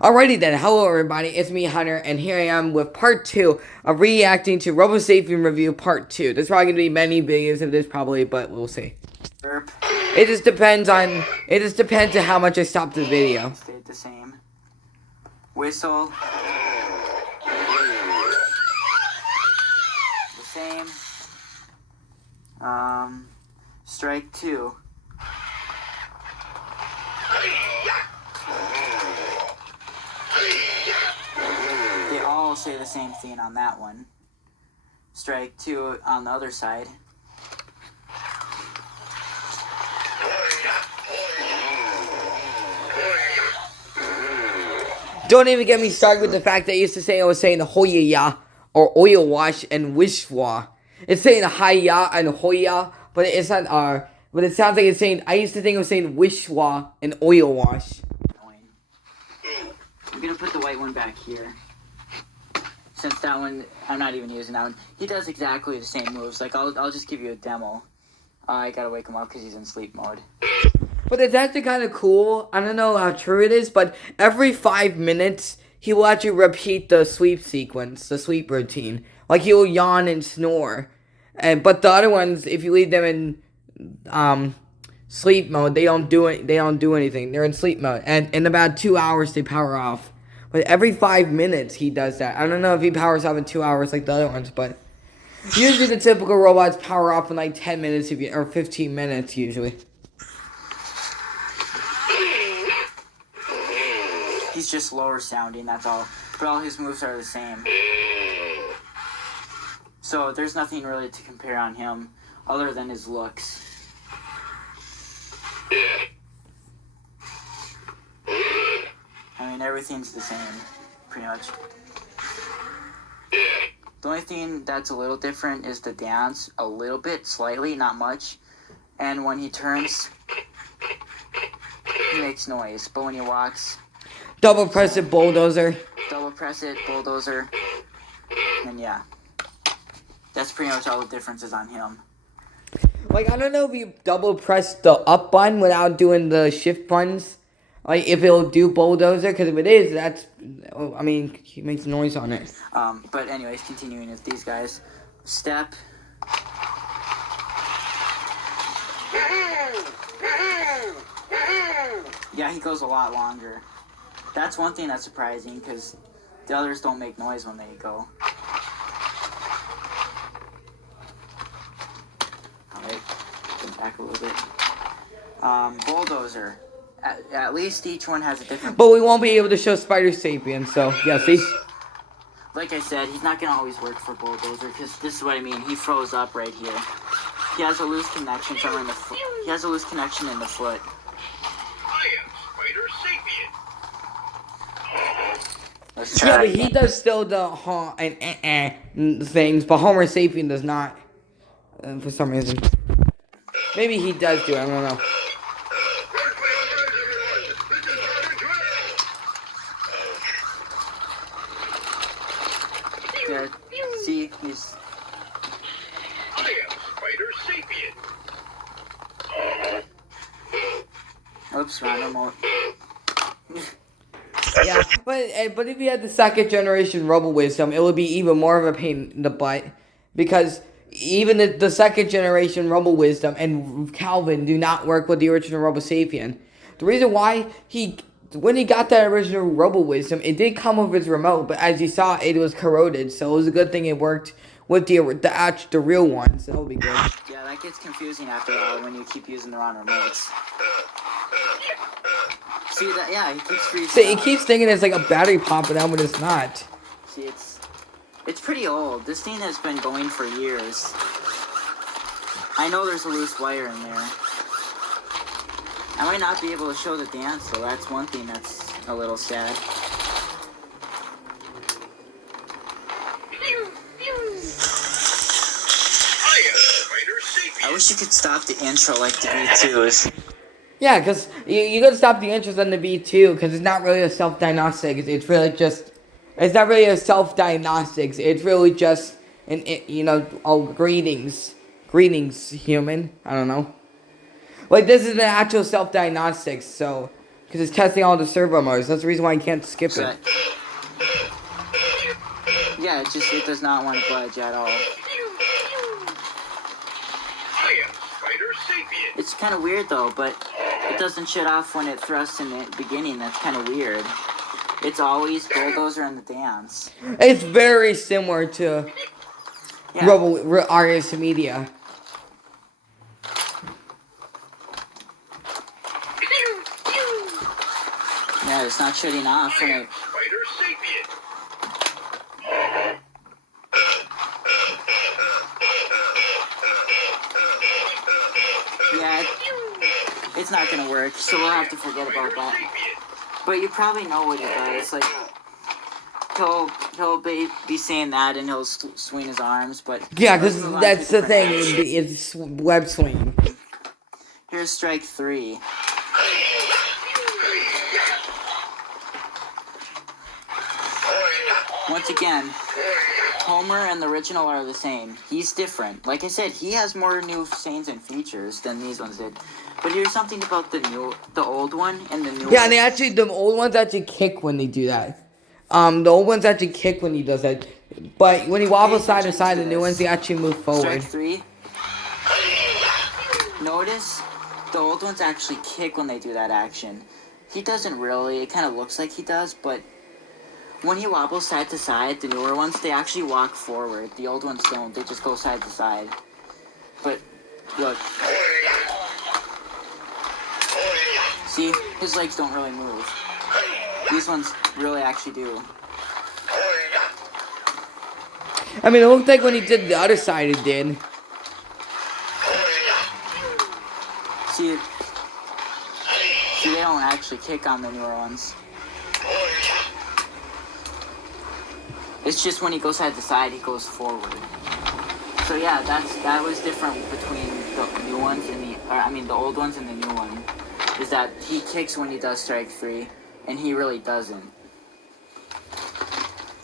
Alrighty then, hello everybody, it's me Hunter, and here I am with part 2 of reacting to Robosapien review part 2. There's probably going to be many videos of this probably, but we'll see. It just depends on how much I stop the video. Stayed the same. Whistle. The same. Strike 2. They all say the same thing on that one. Strike 2 on the other side. Don't even get me started with the fact that I used to say I was saying Hoya or oil wash and wishwa. It's saying Haya and Hoya, but it's not but it sounds like it's saying, I used to think it was saying wishwa and oil wash. I'm gonna put the white one back here. Since that one, I'm not even using that one. He does exactly the same moves. Like, I'll just give you a demo. I gotta wake him up because he's in sleep mode. But it's actually kind of cool. I don't know how true it is, but every 5 minutes, he will actually repeat the sleep sequence, the sleep routine. Like, he will yawn and snore. But the other ones, if you leave them in sleep mode, they don't do anything. They're in sleep mode. And in about 2 hours, they power off. But every 5 minutes, he does that. I don't know if he powers off in 2 hours like the other ones, but usually the typical robots power off in like 10 minutes or 15 minutes, usually. He's just lower sounding, that's all. But all his moves are the same. So there's nothing really to compare on him other than his looks. I mean, everything's the same, pretty much. The only thing that's a little different is the dance, a little bit, slightly, not much. And when he turns, he makes noise. But when he walks... Double press it, bulldozer. Double press it, bulldozer. And yeah. That's pretty much all the differences on him. Like, I don't know if you double press the up button without doing the shift buttons. Like, if it'll do bulldozer, because if it is, that's... I mean, he makes noise on it. But anyways, continuing with these guys. Step. Yeah, he goes a lot longer. That's one thing that's surprising, because the others don't make noise when they go. Alright, go back a little bit. Bulldozer. At least each one has a different... But we won't be able to show Spider Sapien, so, yeah, see? Like I said, he's not going to always work for Bulldozer, because this is what I mean. He froze up right here. He has a loose connection somewhere in the foot. He has a loose connection in the foot. I am Spider Sapien. Let's try. Yeah, but he does still the things, but Homer Sapien does not, for some reason. Maybe he does do it, I don't know. There. See, he's... I am Spider Sapien. Oops, wrong remote. Yeah, but if you had the second generation Robo Wisdom, it would be even more of a pain in the butt, because even the second generation Robo Wisdom and Calvin do not work with the original Robosapien. The reason why when he got that original Robo Wisdom, it did come with his remote, but as you saw, it was corroded, so it was a good thing it worked with the real one, so that would be good. Yeah, that gets confusing after a while when you keep using the wrong remotes. See that? Yeah, he keeps freezing. See, he keeps thinking it's like a battery popping out, but it's not. See, it's pretty old. This thing has been going for years. I know there's a loose wire in there. I might not be able to show the dance, though. That's one thing that's a little sad. I wish you could stop the intro like the V2s. Yeah, because you gotta stop the interest on the V2, because it's not really a self-diagnostic. It's really just... It's not really a self-diagnostics. It's really just greetings. Greetings, human. I don't know. Like, this is an actual self-diagnostics, so Because it's testing all the servo modes. That's the reason why I can't skip So it. yeah, it does not want to budge at all. I am Spider Sapien. It's kind of weird though, but it doesn't shut off when it thrusts in the beginning. That's kind of weird. It's always bulldozer and the dance. It's very similar to Yeah. RS Media. Yeah, it's not shutting off when it. Spider Sapien. Yeah, it's not gonna work, so we'll have to forget about that. But you probably know what he does. Like, he'll be saying that and he'll swing his arms, but Yeah, because those are that's the different thing. actions. It's web swing. Here's strike 3. Once again, Homer and the original are the same. He's different. Like I said, he has more new sayings and features than these ones did. But here's something about the old one and the new Yeah, one. and the old ones actually kick when they do that. The old ones actually kick when he does that. But when he wobbles side to side, the new ones, they actually move forward. Strike 3. Notice the old ones actually kick when they do that action. He doesn't really. It kind of looks like he does, but when he wobbles side to side, the newer ones, they actually walk forward. The old ones don't. They just go side to side. But, look. See? His legs don't really move. These ones really actually do. I mean, it looked like when he did the other side, it did. See, they don't actually kick on the newer ones. It's just when he goes side to side, he goes forward. So yeah, that was different between the new ones and the old ones and the new one. Is that he kicks when he does strike 3, and he really doesn't.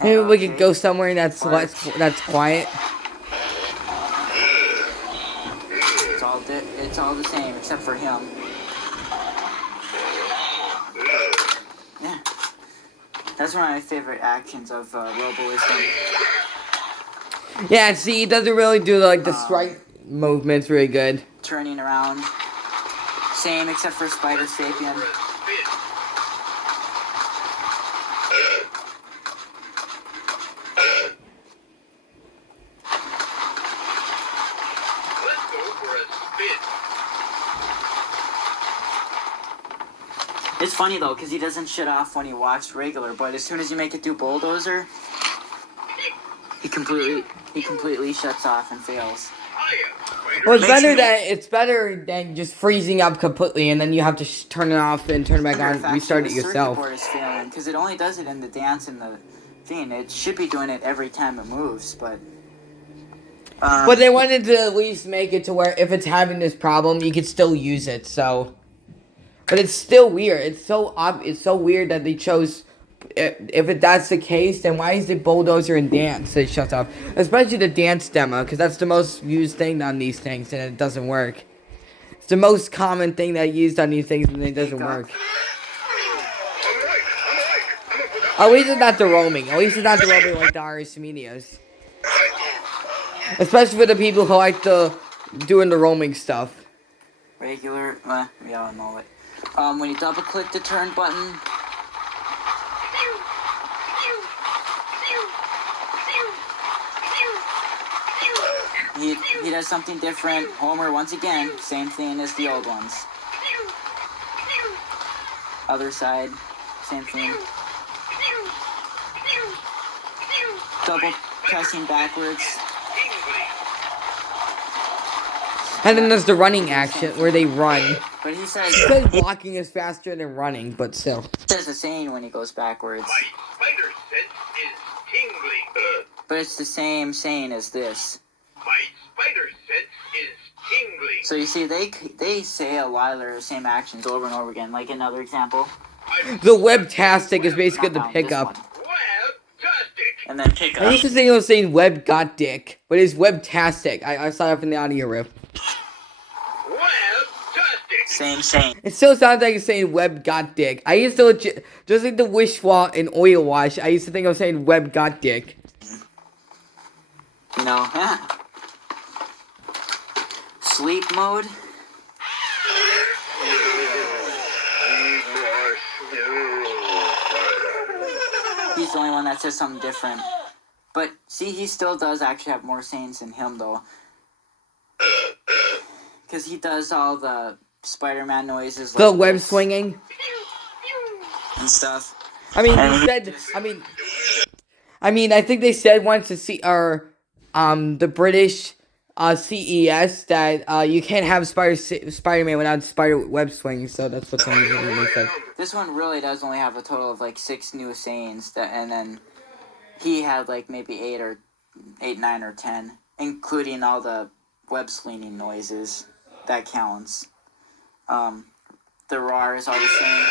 Maybe we could Okay. go somewhere that's quiet. It's all the same except for him. Yeah, that's one of my favorite actions of Robosapien. Yeah, see, he doesn't really do like the strike movements very good. Turning around, same except for Spider Sapien. Let's go for a spin. It's funny though, because he doesn't shut off when he walks regular, but as soon as you make it do bulldozer, he completely shuts off and fails. I am Spider Well, Sapien. it's better than just freezing up completely, and then you have to turn it off and turn it back on, restart it yourself. The circuit board is failing because it only does it in the dance and the thing. It should be doing it every time it moves, but. But they wanted to at least make it to where if it's having this problem, you could still use it. So, but it's still weird. It's so weird that they chose. If that's the case, then why is the bulldozer and dance that shuts off? Especially the dance demo, because that's the most used thing on these things, and it doesn't work. It's the most common thing that used on these things, and it doesn't work. At least it's not the roaming. At least it's not the roaming like the RS Medias. Especially for the people who like doing the roaming stuff. Regular, we all know it. When you double click the turn button, he does something different. Homer, once again, same thing as the old ones. Other side, same thing. Double pressing backwards. And then there's the running action where they run. But he says Walking is faster than running, but still. there's a saying when he goes backwards. My spider sense is tingling. But it's the same saying as this. My spider sense is tingling. So you see, they say a lot of their same actions over and over again. Like another example. The webtastic is basically the Not this pickup. one. Webtastic. And then pick I up. used to think it was saying web got dick, but it's webtastic. I saw it up in the audio rip. Webtastic. Same. It still sounds like it's saying web got dick. I used to just like the wishwash and oil wash. I used to think I was saying web got dick. You know, sleep mode. He's the only one that says something different. But see, he still does actually have more sayings than him though, because he does all the Spider-Man noises, The like web this swinging. and stuff. I mean, he said. I mean, I think they said once to see the British CES that you can't have Spider-Man without spider web swing. So that's what they said. This one really does only have a total of like 6 new sayings, and then he had like maybe 8, 9, or 10, including all the web slinging noises. That counts. The roars are the same.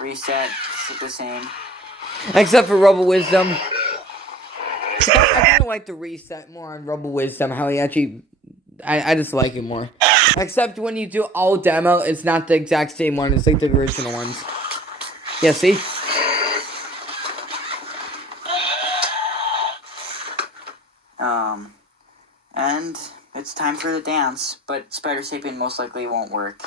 Reset is the same. Except for Robo Wisdom. I kind of like the reset more on Robo Wisdom. How he actually, I just like it more. Except when you do all demo, it's not the exact same one. It's like the original ones. Yeah, see? And it's time for the dance, but Spider-Sapien most likely won't work.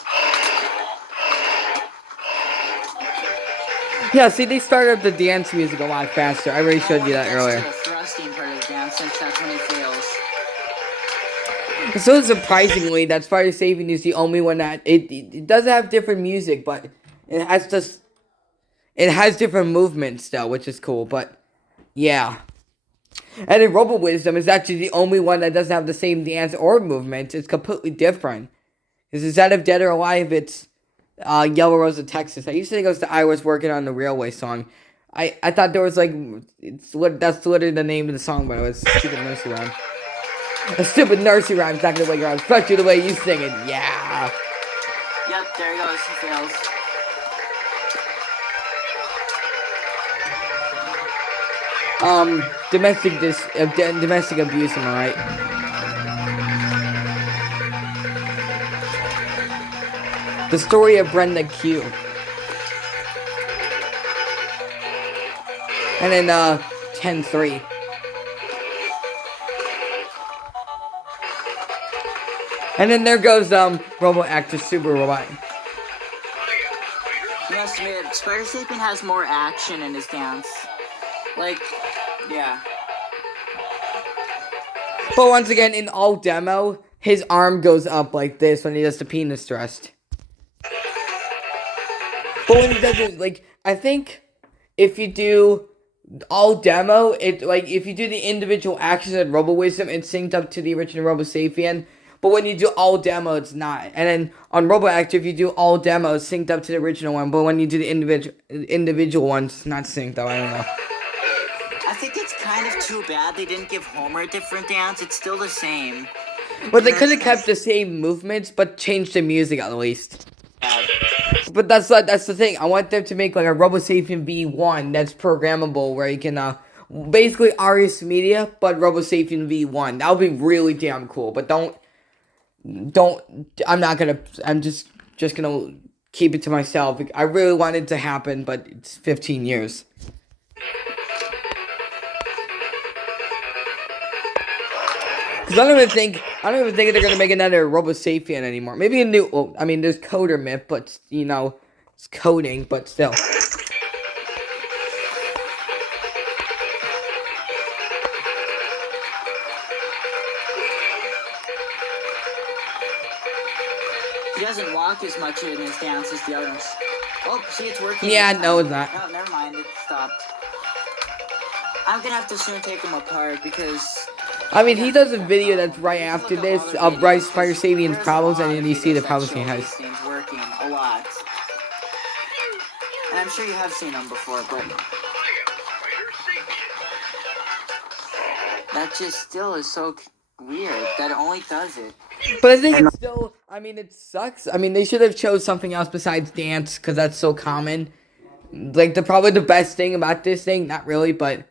Yeah, see, they started up the dance music a lot faster. I already showed you that earlier. The thrusting part of the dance, since that's when he fails. So surprisingly, that Spider-Sapien is the only one that it does have different music, but it has different movements though, which is cool. But yeah, and then Robo Wisdom is actually the only one that doesn't have the same dance or movement. It's completely different. Because instead of Dead or Alive, it's Yellow Rose of Texas. I used to think it was I Was Working on the Railway song. I thought there was like that's literally the name of the song, but it was Stupid Nursery Rhyme. A stupid nursery rhyme's not gonna wake her up, especially the way you sing it. Yeah. Yep, there he goes. He fails. Domestic abuse, am I right? The story of Brenda Q. And then 10-3. And then there goes Robo Actor Super Robot. You must admit, Spider-Sapien has more action in his dance. Like, yeah. But once again, in all demo, his arm goes up like this when he does the penis thrust. But when he does it, like, I think if you do all demo, if you do the individual actions in Robo Wisdom, it's synced up to the original Robosapien. But when you do all demo, it's not. And then on Robo Actor, if you do all demo, it's synced up to the original one. But when you do the individual ones, it's not synced up. I don't know. I think it's kind of too bad they didn't give Homer a different dance. It's still the same. But they could have kept the same movements, but changed the music at least. But that's the thing. I want them to make like a Robosapien V1 that's programmable, where you can basically Arius Media, but Robosapien V1. That would be really damn cool. But I'm just gonna keep it to myself. I really want it to happen, but it's 15 years. Because I don't even think they're gonna make another Robosapien anymore. Maybe a new. Well, I mean, there's Coder Myth, but it's coding, but still. He doesn't walk as much in his dance as the others. Oh, see, it's working. Yeah, no, it's not. No, never mind. It stopped. I'm gonna have to soon take them apart because. I mean, he does a video that's right after this of Spider-Sapien's problems, and then you see the problems he has. Things working a lot, and I'm sure you have seen them before, but that just still is so weird that it only does it. But I think it's still. I mean, it sucks. I mean, they should have chose something else besides dance, because that's so common. Like, probably the best thing about this thing, not really, but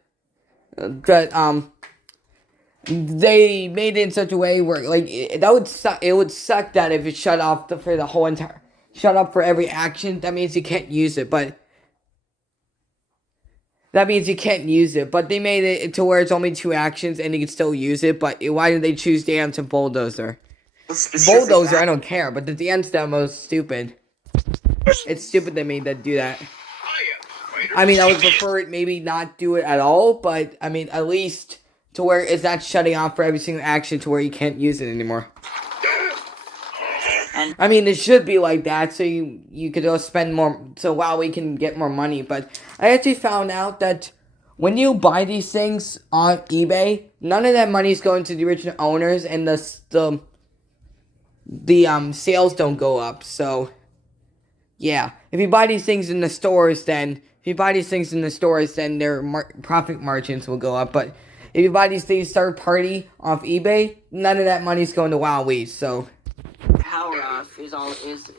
they made it in such a way where like that would suck. It would suck that if it shut off for the whole entire shut off for every action. That means you can't use it, but. That means you can't use it, but they made it to where it's only 2 actions and you can still use it, but why did they choose dance and bulldozer? Bulldozer, I don't care, but the dance demo is stupid. It's stupid they made that do that. I mean, I would prefer it maybe not do it at all, but, I mean, at least to where it's not shutting off for every single action to where you can't use it anymore. I mean, it should be like that, so you could just spend more, so we can get more money, but I actually found out that when you buy these things on eBay, none of that money is going to the original owners, and the sales don't go up, so, yeah. If you buy these things in the stores, then their profit margins will go up, but if you buy these things third party off eBay, none of that money is going to WowWee, so... Power off is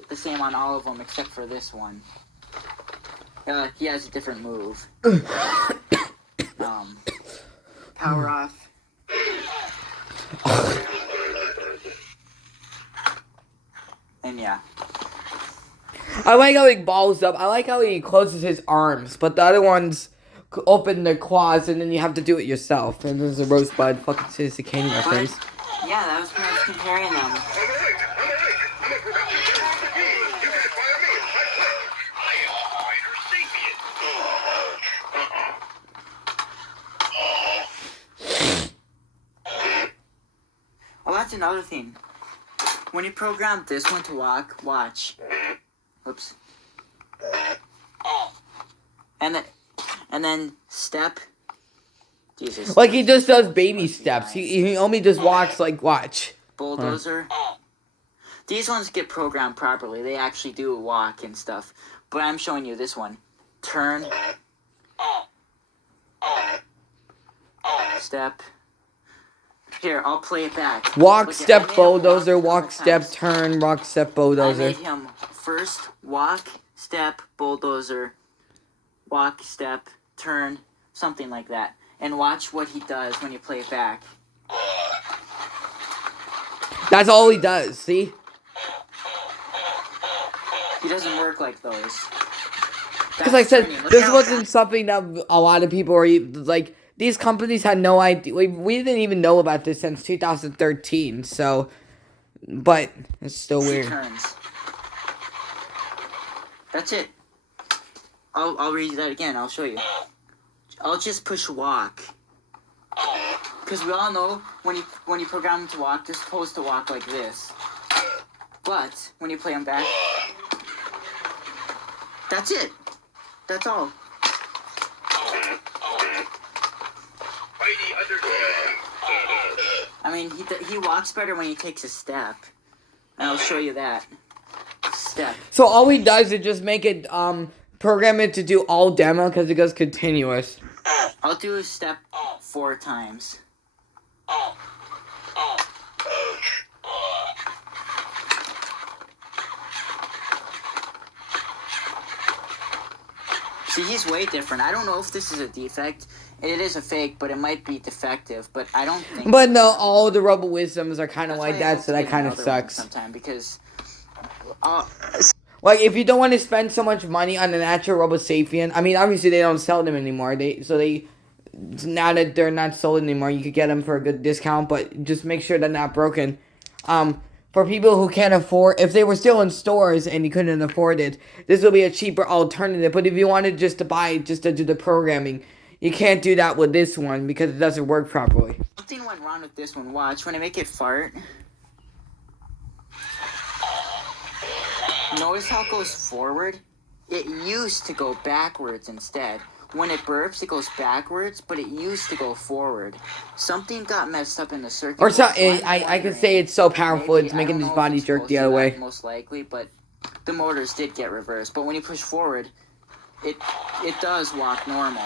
the same on all of them except for this one. He has a different move. Power off. And yeah. I like how he balls up. I like how he closes his arms, but the other ones open their claws, and then you have to do it yourself. And there's a Rosebud fucking Citizen Kane reference. Yeah, that was when I was comparing them. Oh, that's another thing. When you program this one to walk, watch. Oops. And then step. Jesus. Like he just does baby steps. He only just walks like watch. Bulldozer. These ones get programmed properly. They actually do walk and stuff. But I'm showing you this one. Turn. Step. Here, I'll play it back. Walk, step, bulldozer, walk, step, turn, walk, step, bulldozer. I made him first walk, step, bulldozer, walk, step, turn, something like that. And watch what he does when you play it back. That's all he does, see? He doesn't work like those. Because like I said, this wasn't something that a lot of people were, like, these companies had no idea. We didn't even know about this since 2013, so, but it's still weird. Turns. That's it. I'll read that again. I'll show you. I'll just push walk. Because we all know when you program them to walk, they're supposed to walk like this. But when you play them back, that's it. That's all. I mean, he walks better when he takes a step. And I'll show you that. Step. So all he does is just make it, program it to do all demo because it goes continuous. I'll do a step 4 times. See, he's way different. I don't know if this is a defect. It is a fake, but it might be defective. But I don't think. But no, all the Robo Wisdoms are kind of like that, so that kind of sucks. Sometimes because. Like, if you don't want to spend so much money on an actual Robosapien, I mean, obviously they don't sell them anymore. Now that they're not sold anymore, you could get them for a good discount, but just make sure they're not broken. For people who can't afford, if they were still in stores and you couldn't afford it, this will be a cheaper alternative. But if you wanted just to buy it, just to do the programming, you can't do that with this one because it doesn't work properly. Something went wrong with this one. Watch, when I make it fart. Notice how it goes forward? It used to go backwards instead. When it burps, it goes backwards, but it used to go forward. Something got messed up in the circuit. Or I could say it's so powerful, it's making these bodies jerk the other way. Most likely, but the motors did get reversed. But when you push forward, it does walk normal.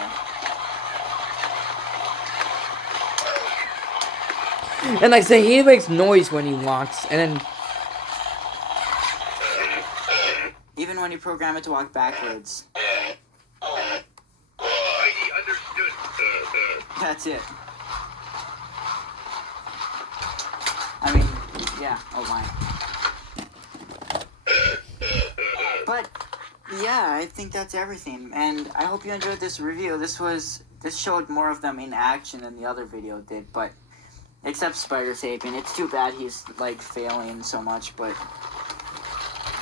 And like I say, he makes noise when he walks, and then... Even when you program it to walk backwards. That's it. Yeah, oh my. But yeah, I think that's everything, and I hope you enjoyed this review. This showed more of them in action than the other video did, but except Spider-Sapien. It's too bad he's like failing so much, but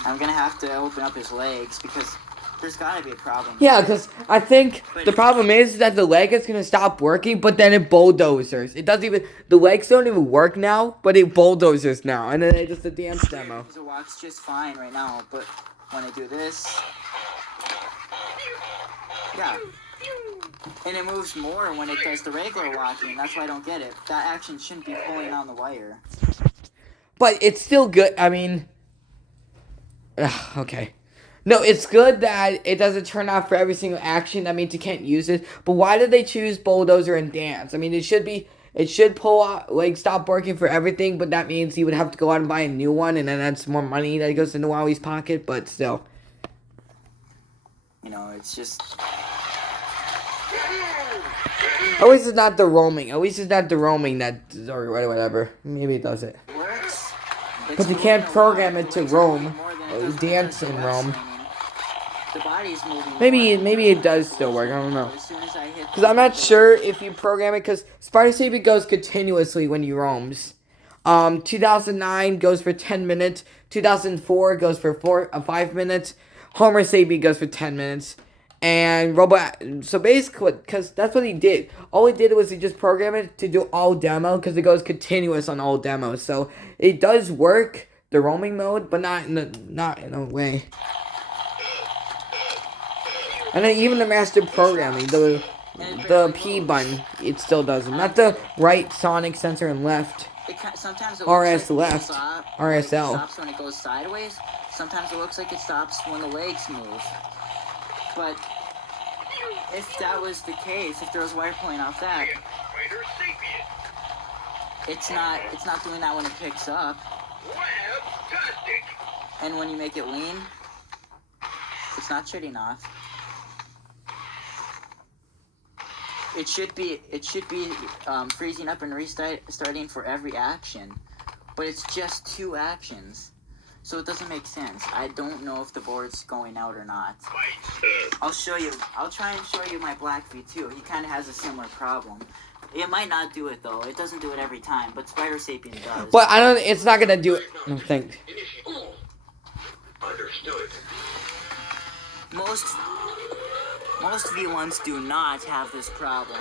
I'm gonna have to open up his legs because there's gotta be a problem. Yeah, because I think the problem is that the leg is gonna stop working, but then it bulldozers. It doesn't even, the legs don't even work now, but it bulldozers now, and then it's just a dance demo. Because it walks just fine right now, but when I do this, yeah, and it moves more when it does the regular walking. That's why I don't get it. That action shouldn't be pulling on the wire. But it's still good. I mean, okay. No, it's good that it doesn't turn off for every single action. That means you can't use it. But why did they choose bulldozer and dance? I mean, it should pull out, like, stop working for everything, but that means he would have to go out and buy a new one, and then that's more money that goes into Wowie's pocket, but still. You know, it's just... At least it's not the roaming. At least it's not the roaming that, or whatever. Maybe it does it. Works. But you can't program it to roam, dance and roam. The body's moving. Maybe it does still work. I don't know. Because I'm not sure if you program it. Because Spider-Sapien goes continuously when he roams. 2009 goes for 10 minutes. 2004 goes for 5 minutes. Homer Sapien goes for 10 minutes. And so basically, because that's what he did. All he did was he just programmed it to do all demo, because it goes continuous on all demos. So it does work, the roaming mode, but not in a way. And then even the master programming, the P button, it still doesn't. Not the right sonic sensor and left. Sometimes it RS looks like left, it RSL. stops when it goes sideways. Sometimes it looks like it stops when the legs move. But if that was the case, if there was wire pulling off that, it's not doing that when it picks up. And when you make it lean, it's not shutting off. It should be freezing up and restarting for every action, but it's just 2 actions. So it doesn't make sense. I don't know if the board's going out or not. I'll show you. I'll try and show you my Black V2. He kind of has a similar problem. It might not do it though. It doesn't do it every time, but Spider-Sapien does. But it's not gonna do it. I think. Understood. Most V1s do not have this problem.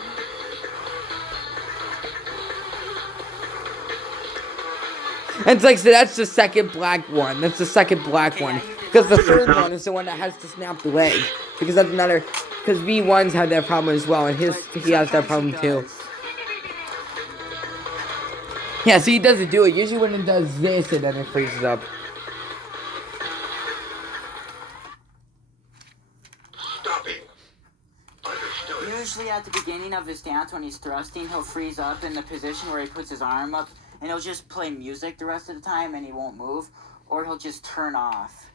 And it's like, so that's the second black one. That's the second black one. Because the third one is the one that has to snap the leg. Because that's another... Because V1s have that problem as well. And he has that problem too. Yeah, so he doesn't do it. Usually when it does this, and then it freezes up. Stopping. Understood. Usually at the beginning of his dance, when he's thrusting, he'll freeze up in the position where he puts his arm up. And he'll just play music the rest of the time and he won't move. Or he'll just turn off.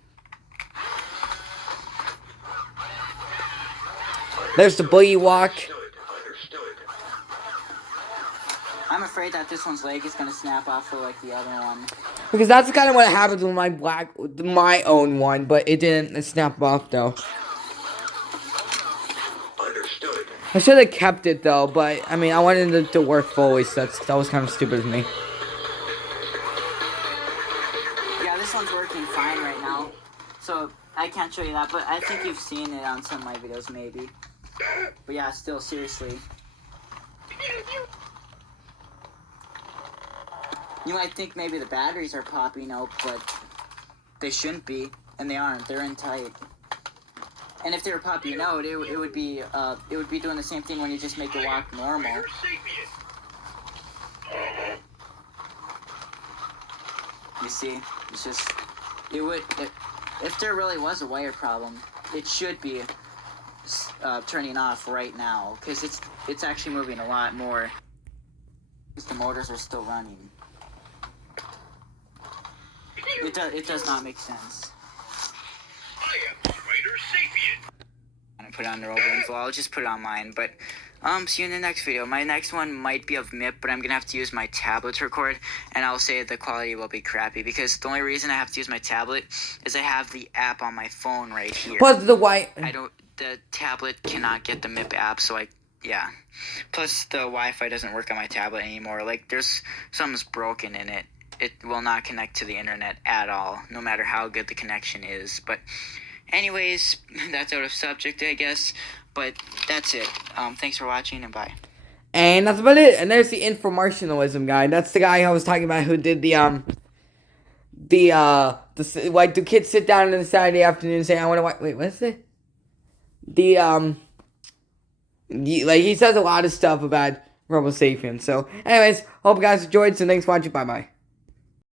There's the boogie walk. I'm afraid that this one's leg is going to snap off for like the other one. Because that's kind of what happens with my own one. But it didn't snap off though. Understood. I should have kept it though. But I mean, I wanted it to work fully. So that was kind of stupid of me. This one's working fine right now, so I can't show you that, but I think you've seen it on some of my videos, maybe. But yeah, still, seriously. You might think maybe the batteries are popping out, but they shouldn't be, and they aren't. They're in tight. And if they were popping out, it would be doing the same thing when you just make the walk normal. You see, it's just, if there really was a wire problem, it should be turning off right now, because it's actually moving a lot more, because the motors are still running. It does not make sense. I am Spider-Sapien. I'm gonna put it on the Robosapien, well, I'll just put it on mine, but See you in the next video. My next one might be of MIP, but I'm gonna have to use my tablet to record, and I'll say the quality will be crappy because the only reason I have to use my tablet is I have the app on my phone right here. Plus the The tablet cannot get the MIP app, so yeah. Plus the Wi-Fi doesn't work on my tablet anymore. Like something's broken in it. It will not connect to the internet at all, no matter how good the connection is. But anyways, that's out of subject, I guess. But that's it. Thanks for watching, and bye. And that's about it. And there's the infomercialism guy. That's the guy I was talking about who did like, do kids sit down on a Saturday afternoon and say, I want to watch, wait, what's it? He says a lot of stuff about Robosapien. So, anyways, hope you guys enjoyed. So, thanks for watching. Bye-bye.